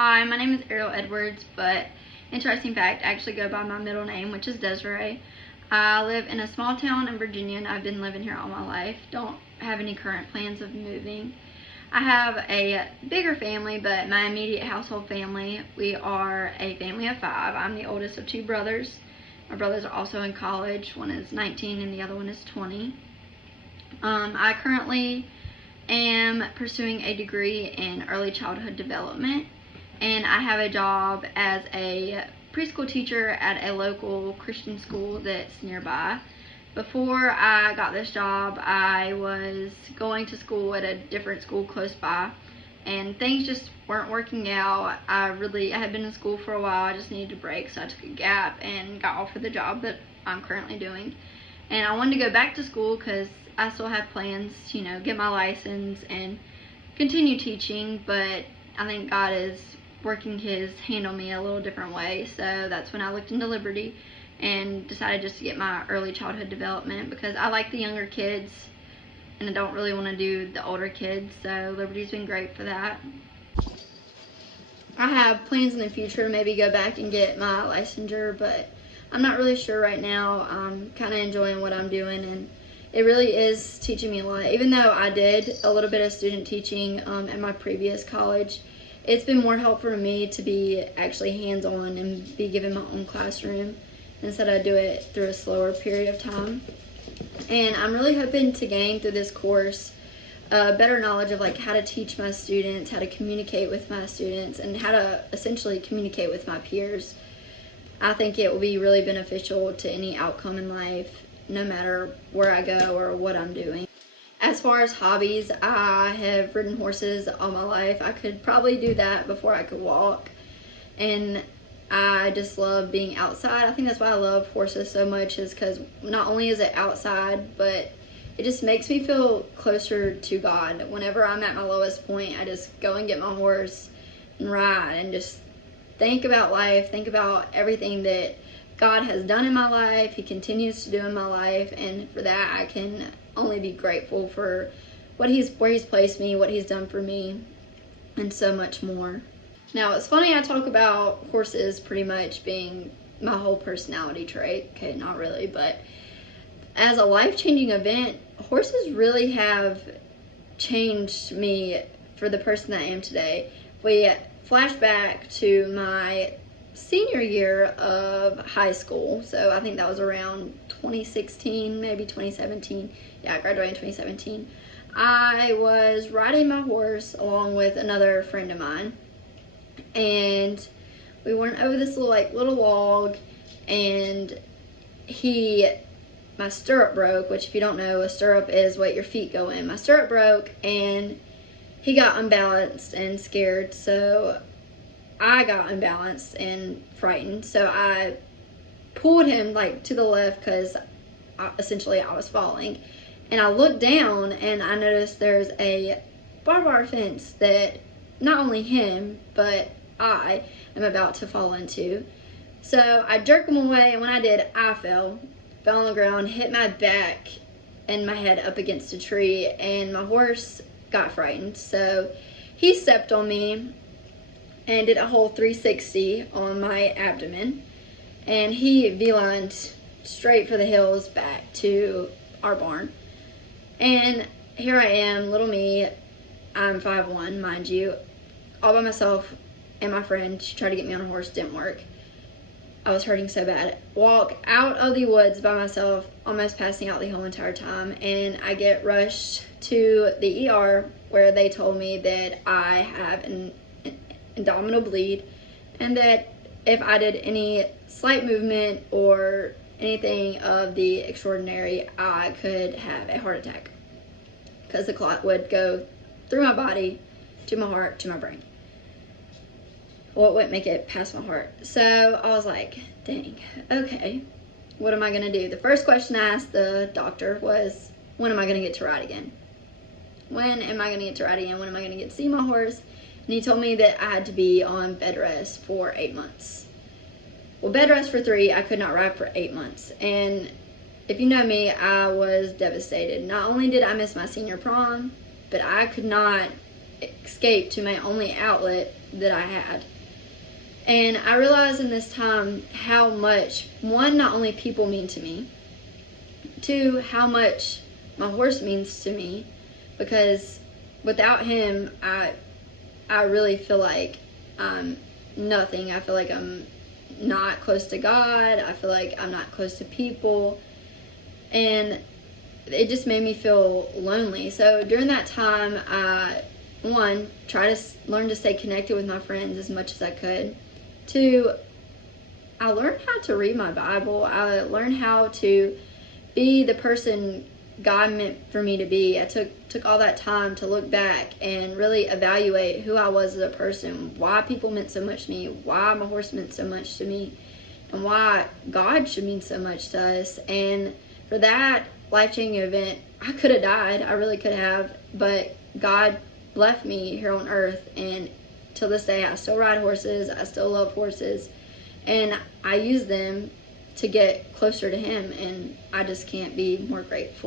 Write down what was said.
Hi, my name is Ariel Edwards, but interesting fact, I actually go by my middle name, which is Desiree. I live in a small town in Virginia, and I've been living here all my life. Don't have any current plans of moving. I have a bigger family, but my immediate household family, we are a family of 5. I'm the oldest of 2 brothers. My brothers are also in college. One is 19 and the other one is 20. I currently am pursuing a degree in early childhood development, and I have a job as a preschool teacher at a local Christian school that's nearby. Before I got this job, I was going to school at a different school close by, and things just weren't working out. I had been in school for a while. I just needed a break, so I took a gap and got offered the job that I'm currently doing. And I wanted to go back to school because I still have plans to, get my license and continue teaching, but I think God is working his hand on me a little different way. So that's when I looked into Liberty and decided just to get my early childhood development, because I like the younger kids and I don't really want to do the older kids, so Liberty's been great for that. I have plans in the future to maybe go back and get my licensure, but I'm not really sure right now. I'm kind of enjoying what I'm doing, and it really is teaching me a lot. Even though I did a little bit of student teaching at my previous college, it's been more helpful for me to be actually hands-on and be given my own classroom instead of do it through a slower period of time. And I'm really hoping to gain through this course better knowledge of how to teach my students, how to communicate with my students, and how to essentially communicate with my peers. I think it will be really beneficial to any outcome in life, no matter where I go or what I'm doing. As far as hobbies, I have ridden horses all my life. I could probably do that before I could walk. And I just love being outside. I think that's why I love horses so much, is because not only is it outside, but it just makes me feel closer to God. Whenever I'm at my lowest point, I just go and get my horse and ride and just think about life, think about everything that God has done in my life, he continues to do in my life, and for that I can only be grateful for where he's placed me, what he's done for me, and so much more. Now, it's funny I talk about horses pretty much being my whole personality trait. Okay, not really, but as a life-changing event, horses really have changed me for the person that I am today. We flash back to my senior year of high school, so I think that was around 2016, maybe 2017. Yeah, I graduated in 2017. I was riding my horse along with another friend of mine, and we went over this little log, and my stirrup broke, which if you don't know, a stirrup is what your feet go in. My stirrup broke, and he got unbalanced and scared, so I got unbalanced and frightened, so I pulled him to the left because essentially I was falling. And I looked down and I noticed there's a barbed wire fence that not only him, but I am about to fall into. So I jerked him away, and when I did, I fell on the ground, hit my back and my head up against a tree, and my horse got frightened. So he stepped on me and did a whole 360 on my abdomen, and he beelined straight for the hills back to our barn. And here I am, little me, I'm 5'1", mind you, all by myself, and my friend, she tried to get me on a horse, didn't work. I was hurting so bad. Walk out of the woods by myself, almost passing out the whole entire time, and I get rushed to the ER where they told me that I have an abdominal bleed, and that if I did any slight movement or anything of the extraordinary, I could have a heart attack, because the clot would go through my body to my heart to my brain. Well, it wouldn't make it past my heart. So I was like, dang, okay, what am I gonna do? The first question I asked the doctor was, when am I gonna get to ride again? When am I gonna get to ride again? When am I gonna get to see my horse? And he told me that I had to be on bed rest for 8 months. Well, bed rest for 3, I could not ride for 8 months. And if you know me, I was devastated. Not only did I miss my senior prom, but I could not escape to my only outlet that I had. And I realized in this time how much, one, not only people mean to me, two, how much my horse means to me, because without him, I really feel like I'm nothing. I feel like I'm not close to God. I feel like I'm not close to people. And it just made me feel lonely. So during that time, I, one, try to learn to stay connected with my friends as much as I could. Two, I learned how to read my Bible. I learned how to be the person God meant for me to be. I took all that time to look back and really evaluate who I was as a person, why people meant so much to me, why my horse meant so much to me, and why God should mean so much to us. And for that life-changing event, I could have died. I really could have, but God left me here on earth, and till this day I still ride horses. I still love horses, and I use them to get closer to him, and I just can't be more grateful.